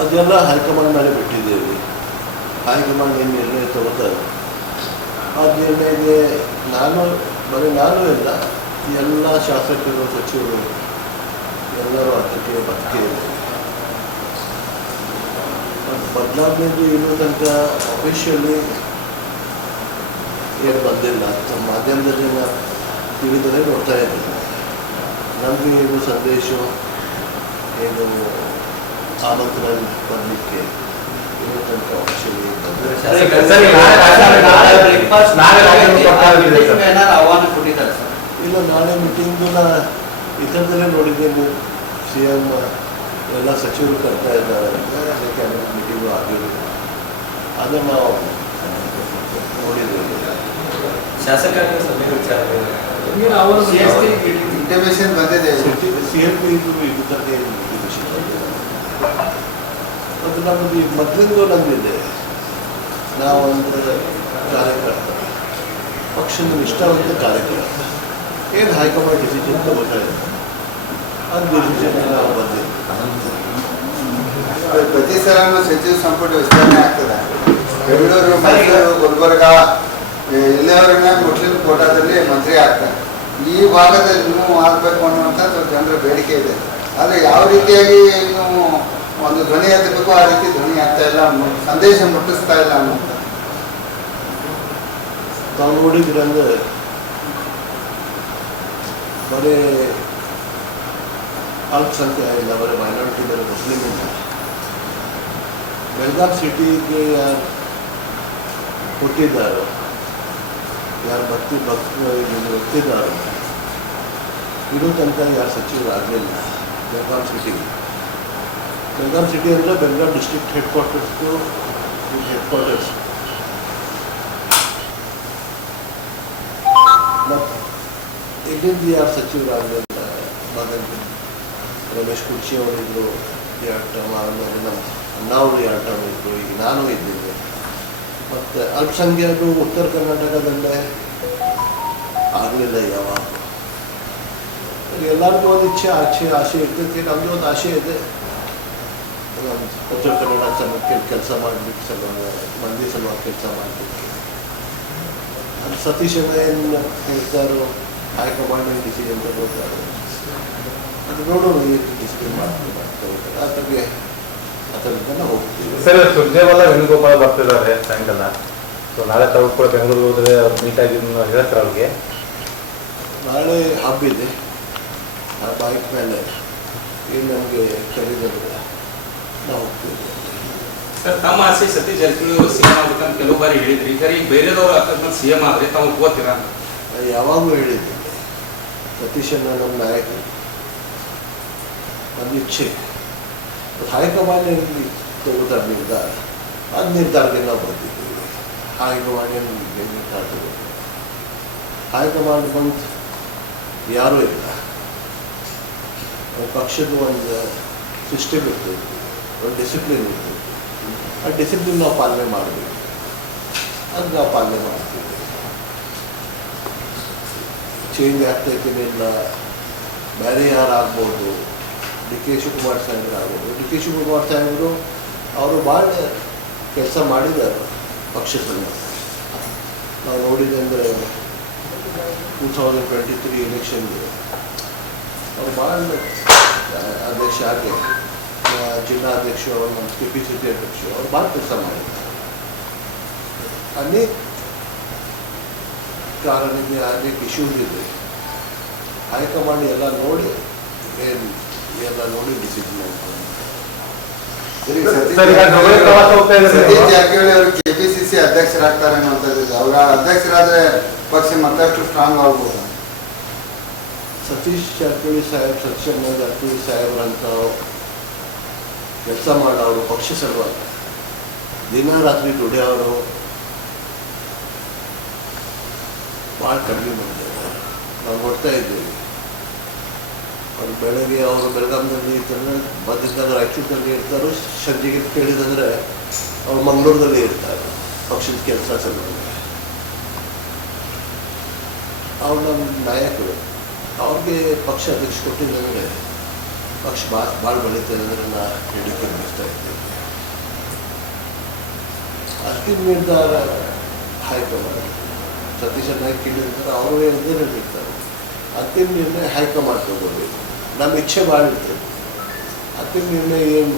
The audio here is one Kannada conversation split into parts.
ಅದೆಲ್ಲ ಹೈಕಮಾಂಡ್ ಮೇಲೆ ಬಿಟ್ಟಿದ್ದೇವೆ. ಹೈಕಮಾಂಡ್ ಏನು ನಿರ್ಣಯ ತಗೋತಾರೆ ಆ ನಿರ್ಣಯಕ್ಕೆ ನಾನು ಎಲ್ಲ ಎಲ್ಲ ಶಾಸಕರು ಸಚಿವರು ಎಲ್ಲರೂ ಅದಕ್ಕೆ ಬದುಕಿದೆ. ಬದಲಾವಣೆದು ಇನ್ನೂ ತನಕ ಅಫಿಷಿಯಲಿ ಏನು ಬಂದಿಲ್ಲ. ಮಾಧ್ಯಮದಲ್ಲಿ ನಾನು ತಿಳಿದರೆ ನೋಡ್ತಾ ಇದ್ದೀನಿ. ನಮಗೆ ಏನು ಸಂದೇಶ ಏನು ಆಮಂತ್ರಣ ಬರಲಿಕ್ಕೆ ಇನ್ನೂ ತನಕ ಅಫಿಷಿಯಲಿ ಇಲ್ಲ. ನಾಳೆ ಮೀಟಿಂಗು ಇತರದಲ್ಲೇ ನೋಡಿದ್ದೇನೆ. CM ಎಲ್ಲ ಸಚಿವರು ಕರ್ತಾ ಇದ್ದಾರೆ. ಕ್ಯಾಬಿನೆಟ್ ಮೀಟಿಂಗು ಆಗಿಲ್ಲ. ಅದನ್ನು ನಾವು ನೋಡಿದ್ದೇವೆ. ಶಾಸಕಾಂಗ ಸಭೆ ವಿಚಾರ ಇಂಟಿಮೇಷನ್ ಬಂದಿದೆ. CLP ಇದು ತನಕ ಏನು ಇಂಟಿಮೇಷನ್ ಬಂದಿಲ್ಲ. ಮತ್ತು ನಮ್ಮದು ಮೊದಲಿಂದ ನಮಗಿದೆ. ನಾವೊಂದು ಕಾರ್ಯಕರ್ತ, ಪಕ್ಷದ ನಿಷ್ಠಾವಂತ ಕಾರ್ಯಕರ್ತ. ಏನು ಹೈಕಮಾಂಡ್ ಡಿಸಿಷನ್ ತಗೋತಾರೆ ಅದು ಡಿಸಿಷನ್ ನಾವು ಬಂದಿದ್ದೀವಿ. ಪ್ರತಿ ಸಲ ಸಚಿವ ಸಂಪುಟ ವಿಸ್ತರಣೆ ಆಗ್ತದೆ. ಬೆಂಗಳೂರು, ಮೈಸೂರು, ಗುಲ್ಬರ್ಗ ಇಲ್ಲಿಯವರೆಗೆ ಮುಸ್ಲಿಂ ಕೋಟಾದಲ್ಲಿ ಮಂತ್ರಿ ಆಗ್ತಾರೆ. ಈ ಭಾಗದಲ್ಲಿ ನೀವು ಆಗಬೇಕು ಅನ್ನುವಂಥ ಜನರ ಬೇಡಿಕೆ ಇದೆ. ಆದರೆ ಯಾವ ರೀತಿಯಾಗಿ ನೀವು ಒಂದು ಧ್ವನಿ ಎತ್ತಬೇಕು ಆ ರೀತಿ ಧ್ವನಿ ಆಗ್ತಾ ಇಲ್ಲ, ಸಂದೇಶ ಮುಟ್ಟಿಸ್ತಾ ಇಲ್ಲ ಅನ್ನುವಂಥ ತಾವು ನೋಡಿದ್ರಂದ್ರೆ ಬರೀ ಅಲ್ಪಸಂಖ್ಯಾತ ಇಲ್ಲ, ಬರೀ ಮೈನಾರಿಟಿ ಇದ್ದಾರೆ, ಮುಸ್ಲಿಂ ಇಲ್ಲ. ಬೆಳಗಾವಿ ಸಿಟಿಗೆ ಯಾರು ಕೊಟ್ಟಿದ್ದಾರೋ, ಯಾರು ಬರ್ತಿದ್ದಾರೋ ಇನ್ನೂ ತನಕ ಯಾರು ಸಚಿವರಾಗಲಿಲ್ಲ. ಬೆಳಗಾವಿ ಸಿಟಿ ಅಂದರೆ ಬೆಳಗಾವಿ ಡಿಸ್ಟ್ರಿಕ್ಟ್ ಹೆಡ್ ಕ್ವಾರ್ಟರ್ಸ್ ಮತ್ತು ಇಲ್ಲಿಂದ ಯಾರು ಸಚಿವರಾಗಲಿಲ್ಲ. ರಮೇಶ್ ಕುರ್ಚಿ ಅವರಿದ್ದರು 2 ಟರ್ಮ್, ಆಮೇಲೆ ನಮ್ಮ ಅಣ್ಣಾವರು 2 ಟರ್ಮ್ ಇದ್ದರು, ಈಗ ನಾನು ಇದ್ದೀನಿ. ಮತ್ತು ಅಲ್ಪಸಂಖ್ಯಾತರು ಉತ್ತರ ಕರ್ನಾಟಕದಲ್ಲೇ ಆಗಲಿಲ್ಲ ಯಾವಾಗ. ಎಲ್ಲರಿಗೂ ಒಂದು ಆಸೆ ಇರ್ತೈತಿ. ನಮ್ಮದು ಒಂದು ಆಸೆ ಇದೆ, ಉತ್ತರ ಕನ್ನಡ ಕೆಲಸ ಮಾಡಲಿಕ್ಕೆ ಮಂದಿ ಸಲುವಾಗಿ ಕೆಲಸ ಮಾಡಲಿಕ್ಕೆ. ಅದು ಸತೀಶನ ಏನು ಹೇಳ್ತಾರೋ, ಹೈಕಮಾಂಡ್ ಡಿಸಿಷನ್ ತಗೋತಾರೆ, ಅದು ನೋಡೋಣ ಏನು ಡಿಸಿಷನ್ ತಗೋತಾರೆ. ಅದರಿಂದ ಹೋಗ್ತೀವಿ. ಸರ್, ಸುರ್ಜೇವಾಲ ವೇಣುಗೋಪಾಲ್ ಬರ್ತಿದ್ದಾರೆ ಸಾಯಂಕಾಲ. ಸೊ ನಾಳೆ ತಾವು ಕೂಡ ಬೆಂಗಳೂರು ಹೋದರೆ ಅವ್ರು ಮೀಟಾಗಿ ಹೇಳ್ತಾರೆ ಅವ್ರಿಗೆ. ನಾಳೆ ಹಬ್ಬಿದೆ. ಆ ಬೈಕ್ ಮೇಲೆ ಏನು ನಮಗೆ ಕರೀದಂದ್ರೆ ನಾವು ಹೋಗ್ತೀವಿ. ಸರ್, ತಮ್ಮ ಆಸೆ ಸತೀಶ್ ಜಾರಕಿಹೊಳಿ ಅವರು CM ಆಗ್ಬೇಕಂತ ಕೆಲವು ಬಾರಿ ಹೇಳಿದ್ರಿ. ಸರಿ, ಬೇರೆದವರು ಅಕಸ್ಮಾತ್ CM ಆದರೆ ತಾವು ಒಪ್ಕೋತೀರಾ? ಯಾವಾಗೂ ಹೇಳಿದ್ದೀನಿ, ಸತೀಶನ್ನ ನಮ್ಮ ನಾಯಕರು, ನಮ್ಮ ಇಚ್ಛೆ. ಹೈಕಮಾಂಡ್ ತಗೋತಾರೆ ನಿರ್ಧಾರ, ಅದು ನಿರ್ಧಾರಕ್ಕೆ ನಾವು ಬರ್ತಿದ್ದೀವಿ. ಹೈಕಮಾಂಡ್ ಏನು ನಿರ್ಧಾರ ತಗೋತೀವಿ. ಹೈಕಮಾಂಡ್ ಬಂದು ಯಾರೂ ಇಲ್ಲ. ಪಕ್ಷದ ಒಂದು ಸಿಸ್ಟಮ್ ಇರ್ತೈತಿ, ಒಂದು ಡಿಸಿಪ್ಲಿನ್ ಇರ್ತೈತಿ. ಆ ಡಿಸಿಪ್ಲಿನ್ ನಾವು ಪಾಲನೆ ಮಾಡಬೇಕು. ಅದು ನಾವು ಪಾಲನೆ ಮಾಡ್ತೀವಿ. ಚೇಂಜ್ ಆಗ್ತೈತಿ ಇಲ್ಲ, ಬೇರೆ ಯಾರು ಆಗ್ಬೋದು. DK ಶಿವಕುಮಾರ್ ಸಾಹೇಬ್ರು ಆಗ್ಬೋದು. DK ಶಿವಕುಮಾರ್ ಸಾಹೇಬರು ಅವರು ಭಾಳ ಕೆಲಸ ಮಾಡಿದ್ದಾರೆ ಪಕ್ಷ ಸಲುವಾಗಿ. ನಾವು ನೋಡಿದಂದರೆ 2023 ಎಲೆಕ್ಷನ್ಗೆ ಅವರು ಭಾಳ ಅಧ್ಯಕ್ಷ ಆಗಿ, ಜಿಲ್ಲಾಧ್ಯಕ್ಷರು, ನಮ್ಮ KPCC ಅಧ್ಯಕ್ಷರು, ಅವ್ರು ಭಾಳ ಕೆಲಸ ಮಾಡಿದ್ದಾರೆ. ಅನೇಕ ಕಾರಣಕ್ಕೆ ಅನೇಕ ಇಶ್ಯೂಸ್ ಇದೆ. ಹೈಕಮಾಂಡ್ ಎಲ್ಲ ನೋಡಿ ಡಿಸಿಷನ್ ಮಾಡ್ತಾರೆ. ಸತೀಶ್ ಜಾರಕಿಹೊಳಿ ಅವರು KPCC ಅಧ್ಯಕ್ಷರಾಗ್ತಾರೆ ಅನ್ನುವಂಥದ್ದು. ಅವರ ಅಧ್ಯಕ್ಷರಾದರೆ ಪಕ್ಷ ಮತ್ತಷ್ಟು ಸ್ಟ್ರಾಂಗ್ ಆಗ್ಬೋದು. ಸತೀಶ್ ಜಾರಕಿಹೊಳಿ ಸಾಹೇಬ್ರಂತ ಕೆಲಸ ಮಾಡೋರು, ಪಕ್ಷ ಸಲುವಾಗಿ ದಿನ ರಾತ್ರಿ ದುಡಿಯೋರು ಭಾಳ ಕಡಿಮೆ ಮಾಡಿದ್ದಾರೆ. ನಾವು ನೋಡ್ತಾ ಇದ್ದೇವೆ. ಅವ್ರು ಬೆಳಗ್ಗೆ ಅವರು ಬೆಳಗಾವಿಯಲ್ಲಿ ಬಂದಿದ್ದಂದ್ರೆ ರಾಯಚೂರಿನಲ್ಲಿ ಇರ್ತಾರೋ, ಸಂಜೆಗೆ ಕೇಳಿದಂದರೆ ಅವ್ರು ಮಂಗಳೂರಿನಲ್ಲಿ ಇರ್ತಾರೆ ಪಕ್ಷದ ಕೆಲಸ ಸಲುವಾಗಿ. ಅವ್ರು ನಮ್ಮ ನಾಯಕರು. ಅವ್ರಿಗೆ ಪಕ್ಷ ಅಧ್ಯಕ್ಷ ಕೊಟ್ಟಿದ್ದಂದರೆ ಪಕ್ಷ ಭಾಳ ಬೆಳೀತದೆ ಅಂದರೆ ನಾ ಹೇಳಿಕೆ ನಡೆಸ್ತಾ ಇದ್ದೇವೆ. ಅಂತಿಮ ನಿರ್ಧಾರ ಹೈಕಮಾಂಡ್. ಸತೀಶ್ ನಾಯ್ಕ ಕೇಳಿರ್ತಾರೆ, ಅವರು ಹೇಳಿರ್ತಾರೆ, ಅಂತಿಮ ನಿರ್ಣಯ ಹೈಕಮಾಂಡ್ ತಗೋಬೇಕು. ನಮ್ಮ ಇಚ್ಛೆ ಭಾಳ ಇರ್ತದೆ, ಅಂತಿಮ ನಿರ್ಣಯ ಏನು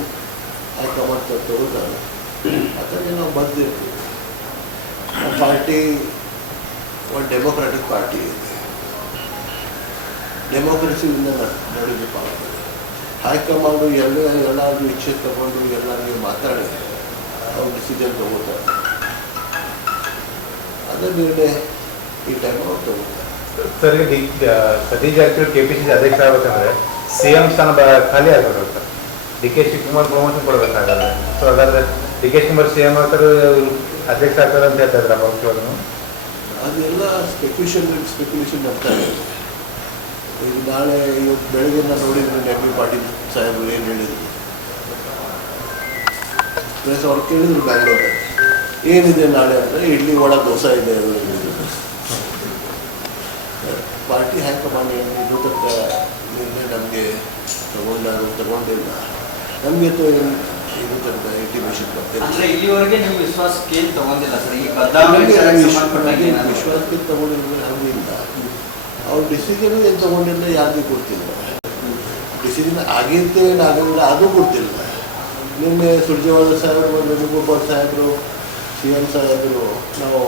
ಹೈಕಮಾಂಡ್ ತಗೋತಾರೆ ಅದರಲ್ಲಿ ನಾವು ಬಂದಿರ್ತೀವಿ. ನಮ್ಮ ಪಾರ್ಟಿ ಒಂದು ಡೆಮೊಕ್ರಾಟಿಕ್ ಪಾರ್ಟಿ ಇದೆ, ಡೆಮೋಕ್ರಸಿಯಿಂದ ನಡೆಯಬೇಕಾಗ್ತದೆ. ಹೈಕಮಾಂಡು ಎಲ್ಲರಿಗೂ ಇಚ್ಛೆ ತಗೊಂಡು ಎಲ್ಲರಿಗೂ ಮಾತಾಡಿ ಅವ್ರು ಡಿಸಿಷನ್ ತಗೋತಾರೆ. ಅದೇ ನಿರ್ಣಯ ಈ ಟೈಮ್ ಅವ್ರು ತಗೋತಾರೆ. ಸರ್, ಈಗ ಸತೀಶ್ ಜಾರಕಿಹೊಳಿ KPCC ಅಧ್ಯಕ್ಷ ಆಗ್ಬೇಕಂದ್ರೆ CM ಸ್ಥಾನ ಖಾಲಿ ಆಗ್ಬೇಕು ಸರ್. DK ಶಿವಕುಮಾರ್ ಪ್ರಮೋಷನ್ ಕೊಡಬೇಕಾಗಲ್ಲ. ಸೊ ಹಾಗಾದ್ರೆ DK ಶಿವಕುಮಾರ್ CM ಆಗ್ತಾರೆ, ಅಧ್ಯಕ್ಷ ಆಗ್ತಾರೆ ಅಂತ ಹೇಳ್ತಾ ಇದ್ರ ಪಕ್ಷವನ್ನು? ಅದೆಲ್ಲ ಸ್ಪೆಕ್ಯುಲೇಷನ್ ಆಗ್ತಾ ಇದೆ. ಈಗ ನಾಳೆ ಇವತ್ತು ಬೆಳಗ್ಗೆ ನಾನು ನೋಡಿದ್ರೆ MP ಪಾಟೀಲ್ ಸಾಹೇಬರು ಏನು ಹೇಳಿದ್ರು, ಪ್ಲಸ್ ಅವ್ರು ಕೇಳಿದ್ರು ಬ್ಯಾಂಗ್ಳೂರಲ್ಲಿ ಏನಿದೆ ನಾಳೆ ಅಂದರೆ ಇಡ್ಲಿ ವಡ ದೋಸೆ ಇದೆ ಪಾರ್ಟಿ ಹೈಕಮಾಂಡ್ ಇನ್ನೂ ತನಕ ನಿರ್ಣಯ ನಮಗೆ ತಗೊಂಡಿಲ್ಲ. ನಮಗೆ ಇನ್ನೂ ತನಕ ಇಂಟಿಮೇಷನ್ ಅಂದ್ರೆ ಇಲ್ಲಿವರೆಗೆ ನೀವು ವಿಶ್ವಾಸಕ್ಕೆ ತಗೊಂಡಿಲ್ಲ ಸರ್? ಈ ವಿಶ್ವಾಸಕ್ಕೆ ತಗೊಂಡಿಲ್ಲ ಹಂಗಿಲ್ಲ. ಅವ್ರ ಡಿಸಿಷನ್ ಏನು ತಗೊಂಡಿಲ್ಲ ಯಾರಿಗೂ ಗೊತ್ತಿಲ್ಲ. ಡಿಸಿಷನ್ ಆಗಿದ್ದೇನು ಆಗಿಲ್ಲ ಅದು ಗೊತ್ತಿಲ್ಲ. ನಿನ್ನೆ ಸುರ್ಜೇವಾಲ ಸಾಹೇಬರು, ವೇಣುಗೋಪಾಲ್ ಸಾಹೇಬರು, CM ಸಾಹೇಬರು ನಾವು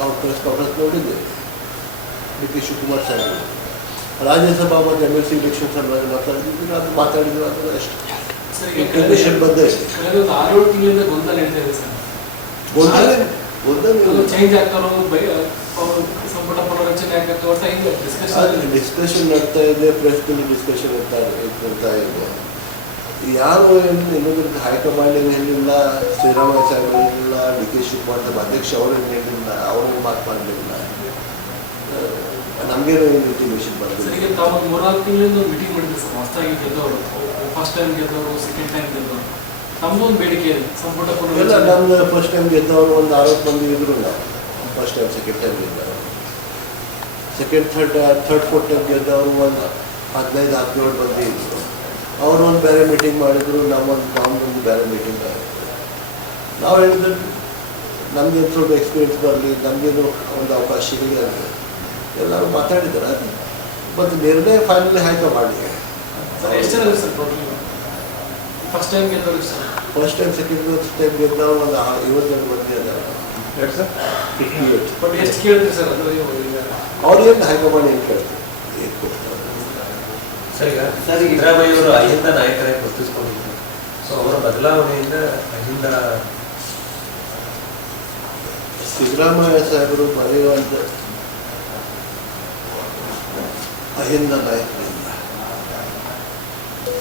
ಅವ್ರ ಪ್ರೆಸ್ ಕಾನ್ಫರೆನ್ಸ್ ನೋಡಿದ್ದೇವೆ. DK ಶಿವಕುಮಾರ್ ಸಾಹೇಬರು ರಾಜ್ಯಸಭಾ ಮತ್ತು MLC ಇಲೆಕ್ಷನ್ ಸಲುವಾಗಿ ಮಾತಾಡಿದ್ರು, ಅದು ಮಾತಾಡಿದ್ರು, ಅದು ಅಷ್ಟೇ. ಇಂಟಿಮೇಷನ್ ಬಂದೇ ಇದೆ. ಕಳೆದ 6-7 ತಿಂಗಳಿಂದ ಗೊಂದಲ ಇದೆ ಸರ್. ಗೊಂದಲ ಚೇಂಜ್ ಆಗ್ತಾರೋ, ಸಂಪುಟ ಪುನರಚನೆ ಆಗತ್ತೋ ಅಂತ ಹಿಂಗೆ ಡಿಸ್ಕಷನ್ ನಡ್ತಾ ಇದೆ. ಪ್ರೆಸ್ನಲ್ಲಿ ಡಿಸ್ಕಷನ್ ಇರ್ತಾ ಇದೆ. ಯಾರು ಇನ್ನೊಂದು ಹೈಕಮಾಂಡ್ ಏನು ಹೇಳಿಲ್ಲ, ಶ್ರೀರಾಮಯ್ಯ ಸಾಹೇಬರು ಹೇಳಿಲ್ಲ, DK ಶಿವಕುಮಾರ್ ಸಾಹೇಬ್ ಅಧ್ಯಕ್ಷ ಅವರೇನು ಹೇಳಿಲ್ಲ, ಅವ್ರಿಗೆ ಮಾತು ಮಾಡಲಿಲ್ಲ. ನಮಗೇನು ಇಂಟಿಮೇಷನ್ ಬರ್ತದೆ. ಸರಿಗೆ ತಾವು 3-4 ತಿಂಗಳಿಂದ ಮೀಟಿಂಗ್ ಮಾಡಿದ್ರು ಸರ್. ಹೊಸದಾಗಿ ಗೆದ್ದವರು, ಫಸ್ಟ್ ಟೈಮ್ ಗೆದ್ದವರು, ಸೆಕೆಂಡ್ ಟೈಮ್ ಗೆದ್ದವರು, ನಮ್ಮದು ಒಂದು ಬೇಡಿಕೆ ಇದೆ ಸಂಪುಟ ಎಲ್ಲ ಪುನರಚನೆ. ನಮ್ದು ಫಸ್ಟ್ ಟೈಮ್ ಗೆದ್ದವರು ಒಂದು 60 ಮಂದಿ ಇದ್ರು. ನಾವು ಫಸ್ಟ್ ಟೈಮ್ ಸೆಕೆಂಡ್ ಟೈಮ್ ಗೆದ್ದವರು, ಥರ್ಡ್ ಫೋರ್ತ್ ಟೈಮ್ ಗೆದ್ದವರು ಒಂದು 15-17 ಮಂದಿ ಇದ್ರು. ಅವರು ಒಂದು ಬೇರೆ ಮೀಟಿಂಗ್ ಮಾಡಿದ್ರು, ನಮ್ಮೊಂದು ಬೇರೆ ಮೀಟಿಂಗ್ ಆಗಿತ್ತು. ನಾವು ಹೇಳಿದ್ರೆ ನಮಗೆ ಸ್ವಲ್ಪ ಎಕ್ಸ್ಪೀರಿಯನ್ಸ್ ಬರಲಿ, ನಮಗೇನು ಒಂದು ಅವಕಾಶ ಸಿಗಲಿ ಅಂತ ಎಲ್ಲರೂ ಮಾತಾಡಿದ್ದಾರೆ. ಮತ್ತು ನಿರ್ಣಯ ಫೈನಲಿ ಹೈಕಮಾಂಡ್. ಸರ್ ಎಷ್ಟು ಜನ ಸರ್ ಟೋಟಲ್ ಫಸ್ಟ್ ಟೈಮ್ ಗೆದ್ದವರು sir? First time second time ಗೆದ್ದವರು ಒಂದು 50 ಜನ ಮಂದಿ ಅದಾರ. 58. ಬಟ್ ಎಷ್ಟು ಕೇಳಿದ್ರಿ ಸರ್? ಅದು ಅವ್ರೇನು ಹೈಕಮಾಂಡ್ ಏನು ಕೇಳ್ತಾರೆ, ಏನು ಕೊಡ್ತಾರೆ. ಸರ್, ಈಗ ಸಿದ್ದರಾಮಯ್ಯ ಅವರು ಅಹಿಂದ ನಾಯಕರಾಗಿ ಗುರುತಿಸ್ಕೊಂಡಿದ್ರು. ಸೊ ಅವರ ಬದಲಾವಣೆಯಿಂದ ಅಹಿಂದ ಸಿದ್ದರಾಮಯ್ಯ ಸಾಹೇಬರು ಬರೆಯುವಂಥ ಅಹಿಂದ ನಾಯಕರಿಂದ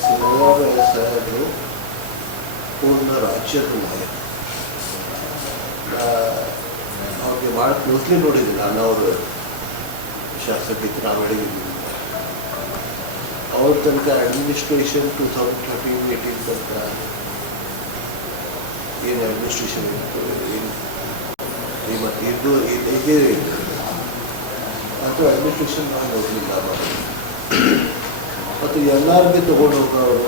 ಸಿದ್ದರಾಮಯ್ಯ ಸಾಹೇಬರು ಪೂರ್ಣ ರಾಜ್ಯದ ನಾಯಕ. ಅವ್ರಿಗೆ ಭಾಳ ಕ್ಲೋಸ್ಲಿ ನೋಡಿದ್ದೀನಿ ನಾನು. ಅವರು ಶಾಸಕಿದ್ರು ನಾವೆಡೆಗೆ ಅವ್ರ ತನಕ ಅಡ್ಮಿನಿಸ್ಟ್ರೇಷನ್ 2013-18 ತನಕ ಏನು ಅಡ್ಮಿನಿಸ್ಟ್ರೇಷನ್ ಇತ್ತು, ಏನು ಮತ್ತು ಇದು ಹೀಗೆ ಅಥವಾ ಅಡ್ಮಿನಿಸ್ಟ್ರೇಷನ್ ನಾವು ನೋಡಲಿಲ್ಲ. ಮತ್ತು ಎಲ್ಲರಿಗೆ ತೊಗೊಂಡು ಹೋಗೋರು,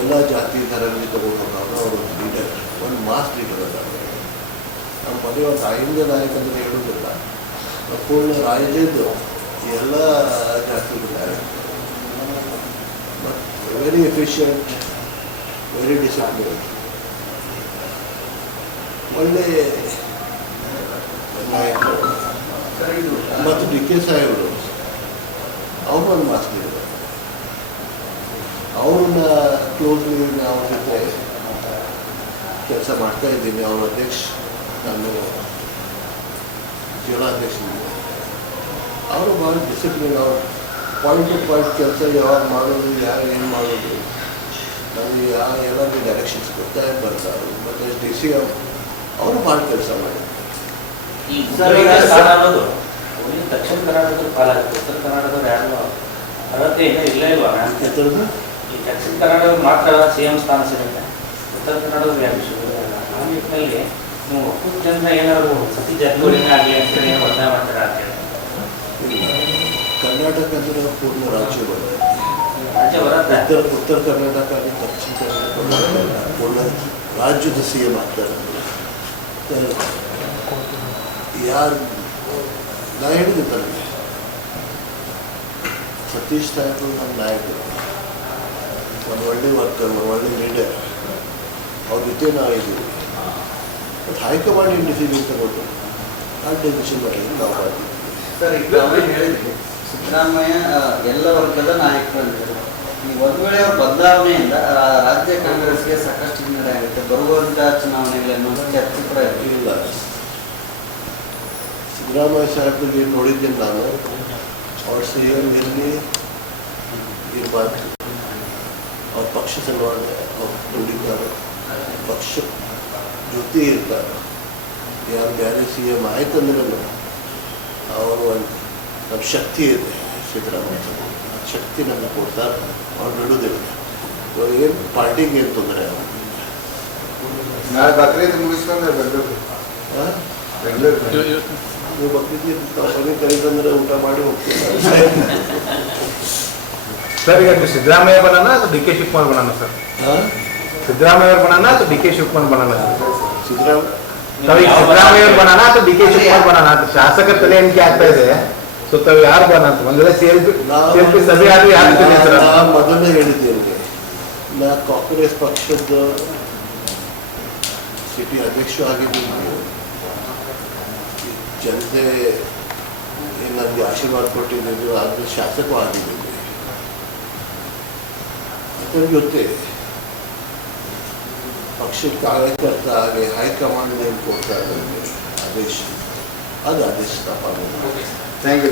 ಎಲ್ಲ ಜಾತಿ ಧರ್ಮಕ್ಕೆ ತೊಗೊಂಡು ಹೋಗೋರು ಅವರು ಲೀಡರ್, ಒಂದು ಮಾಸ್ ಲೀಡರ್ ಅದ. ನಮ್ಮ ಮನೆ ಒಂದು ಅಹಿಂದ ನಾಯಕ ಅಂದರೆ ಹೇಳೋದಿಲ್ಲ, ಪೂರ್ಣ ರಾಜ್ಯದ್ದು ಎಲ್ಲ ಜಾತಿಗಳ ನಾಯಕ. ಮತ್ತು ವೆರಿ ಎಫಿಷಿಯಂಟ್, ವೆರಿ ಡಿಸಿಪ್ಲಿನ್, ಒಳ್ಳೆ ನಾಯಕರು. ಮತ್ತು DK ಸಾಹೇಬರು ಅವರು ಒಂದು ಮಾಸ್ ಲೀಡರ್. ಅವ್ರನ್ನ ಕ್ಲೋಸ್ಲಿ ಅವ್ರ ಜೊತೆ ಕೆಲಸ ಮಾಡ್ತಾ ಇದ್ದೀನಿ. ಅವ್ರ ಅಧ್ಯಕ್ಷ, ನಾನು ಜಿಲ್ಲಾಧ್ಯಕ್ಷನಿದ್ದೆ. ಅವರು ಭಾಳ ಡಿಸಿಪ್ಲಿನ್. ಅವ್ರು ಪಾಯಿಂಟ್ ಟು ಪಾಯಿಂಟ್ ಕೆಲಸ ಯಾವಾಗ ಮಾಡೋದು, ಯಾರು ಏನು ಮಾಡೋದು, ನಮಗೆ ಎಲ್ಲರಿಗೂ ಡೈರೆಕ್ಷನ್ಸ್ ಕೊಡ್ತಾ ಬರ್ತಾರೆ. ಮತ್ತು DC ಅವರು ಭಾಳ ಕೆಲಸ ಮಾಡಿದ್ರು. ಅನ್ನೋದು ದಕ್ಷಿಣ ಕರ್ನಾಟಕದ ಪಾಲಾಗುತ್ತೆ. ಉತ್ತರ ಕರ್ನಾಟಕದವ್ರು ಯಾರು ಅರ್ಹತೆ ಇಲ್ಲ ಇಲ್ವಾ? ಈ ದಕ್ಷಿಣ ಕರ್ನಾಟಕದ ಮಾತ್ರ CM ಸ್ಥಾನ ಸಿಗುತ್ತೆ, ಉತ್ತರ ಕರ್ನಾಟಕದ ಯಾರು ಸಿಗೋದಿಲ್ಲ. ಆ ನಿಟ್ಟಿನಲ್ಲಿ ನೀವು ಒಕ್ಕೂಟ ಜನರ ಏನಾದ್ರು ಸತೀಶ್ ಜಾರಕಿಹೊಳಿನೇ ಆಗಲಿ ಅಂತ ಏನು ಒತ್ತಾಯ ಮಾಡ್ತಾರೆ ಅಂತ ಹೇಳಿ? ಕರ್ನಾಟಕ ಅಂದರೆ ಪೂರ್ಣ ರಾಜ್ಯ ಬರುತ್ತೆ. ರಾಜ್ಯ ಬರುತ್ತೆ. ಉತ್ತರ ಕರ್ನಾಟಕ, ದಕ್ಷಿಣ ಕರ್ನಾಟಕ ಪೂರ್ಣ ರಾಜ್ಯದ ಸಿ ಎಂ ಆಗ್ತಾರೆ. ಯಾರು ನಾ ಹೇಳಿದೆ ತನಗೆ, ಸತೀಶ್ ಸಾಹೇಬರು ನಮ್ಮ ನಾಯಕರು, ಒಂದು ಒಳ್ಳೆ ವರ್ಕರ್, ಒಂದು ಒಳ್ಳೆ ಲೀಡರ್, ಅವ್ರ ಜೊತೆ ನಾವಿದ್ದೀವಿ. ಮತ್ತು ಹೈಕಮಾಂಡ್ ಡಿಸಿಷನ್ ತಗೋದು, ಆ ಡಿಸಿಷನ್ ಮಾಡಿ ನಾವು ಮಾಡಿದ್ದೀವಿ. ಸರ್, ಈಗ ತಾವೇನು ಹೇಳಿದ್ರಿ, ಸಿದ್ದರಾಮಯ್ಯ ಎಲ್ಲ ವರ್ಗದ ನಾಯಕರು ಅಂತಾರೆ. ಈ ಒಂದು ವೇಳೆ ಅವ್ರ ಬದಲಾವಣೆಯಿಂದ ರಾಜ್ಯ ಕಾಂಗ್ರೆಸ್ಗೆ ಸಾಕಷ್ಟು ಹಿನ್ನಡೆ ಆಗುತ್ತೆ, ಬರುವಂಥ ಚುನಾವಣೆಗಳನ್ನು ಚರ್ಚೆ ಕೂಡ ಇಲ್ಲ. ಸಿದ್ದರಾಮಯ್ಯ ಸಾಹೇಬ್ರಿಗೆ ಏನು ನೋಡಿದ್ದೇನೆ ನಾನು, ಅವ್ರ ಸಿ ಎಂ ಎಲ್ಲಿ ಇರಬಾರ್ದು, ಅವ್ರ ಪಕ್ಷ ಸಲುವಾಗಿ ಅವ್ರು ದುಡಿತಾರೆ, ಪಕ್ಷ ಜೊತೆ ಇರ್ತಾರೆ. ಯಾರು ಬೇರೆ ಸಿ ಎಂ ಆಯ್ತಂದ್ರೆ ಅವರು ಒಂದು ನಮ್ಮ ಶಕ್ತಿ ಇದೆ, ಸಿದ್ದರಾಮಯ್ಯ ಶಕ್ತಿ ನಮಗೆ ಕೊಡ್ತಾರೆ, ಅವ್ರು ಬಿಡೋದಿಲ್ಲ. ಇವಾಗ ಏನು ಪಾರ್ಟಿಗೆ ಏನು ತೊಂದರೆ ನಾಳೆ ಬಕ್ರೀದ್ ಮುಗಿಸ್ಕೊಂಡ್ರೆ ಬೆಂಗಳೂರು ನೀವು ಬಕ್ರೀದ್ ಕಂಪನಿ ಕರೀತಂದ್ರೆ ಊಟ ಮಾಡಿ ಹೋಗ್ತೀವಿ. ಸರ್, ಈಗ ಸಿದ್ದರಾಮಯ್ಯ ಬನಾನ ಅಥವಾ D K Shivakumar banana sir? Siddaramaiah ಅವ್ರ ಬನಾನ ಅಥವಾ D K Shivakumar banana sir? Siddaramaiah ಅವ್ರ ಬನಾನ ಅಥವಾ ಡಿ ಕೆ ಶಿವಕುಮಾರ್ ಬನಾನ? ಶಾಸಕರ ತಲೆ ಎಣಿಕೆ ಆಗ್ತಾ ಇದೆ. ಸೊ ತಾವು ಯಾರು ಬನ ಅಂತ ಒಂದ್ ವೇಳೆ CLP ಸಭೆ ಆದ್ರೂ ಯಾರು ಮೊದಲೇ ಹೇಳಿದ್ದೇನೆ, ನಾ ಕಾಂಗ್ರೆಸ್ ಪಕ್ಷದ ಸಿಟಿ ಅಧ್ಯಕ್ಷ ಆಗಿದ್ದೀನಿ. ಜನತೆ ನನಗೆ ಆಶೀರ್ವಾದ ಕೊಟ್ಟಿದ್ದೀನಿ, ಆದರೆ ಶಾಸಕ ಆಗಿದ್ದೀನಿ. ಅದರ ಜೊತೆ ಪಕ್ಷದ ಕಾರ್ಯಕರ್ತ ಹಾಗೆ ಹೈಕಮಾಂಡ್ ಏನು ಕೊಡ್ತಾರೆ ಆದೇಶ, ಅದು ಆದೇಶ ತಪ್ಪಾಗುತ್ತೆ. Thank you.